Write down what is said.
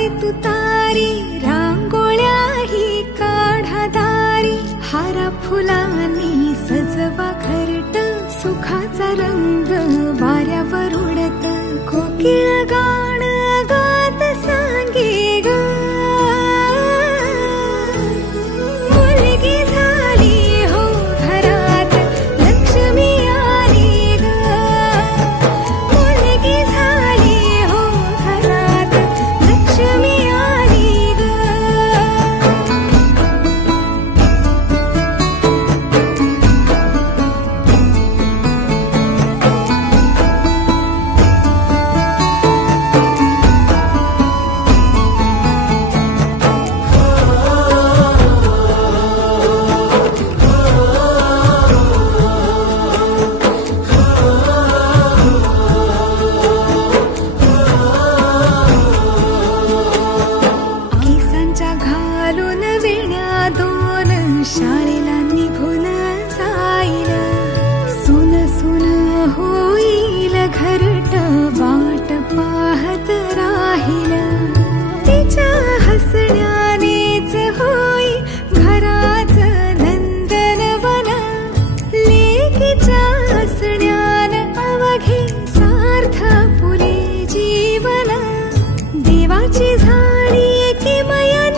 वाचे तुतारी, रांगोळ्याही काढा दारी, हारा फुलांनी सजवा घरट, सुखाचा रंग वाऱ्यावर उडत, कोकिळ गाण गात सांगे ग, मुलगी झाली हो घरात, लक्ष्मी आली ग, मुलगी झाली हो घरात, लक्ष्मी आली ग. केसांच्या घालून वेण्या दोन, शाळेला निघून जाईल, सुन सुन होईल घरट, वाट पाहत राहील, तिच्या हसण्यानेच होई घराच नंदनवन, लेकीच्या हसण्यान अवघे सार्थ पुरे जीवन, देवाची झाडी की मय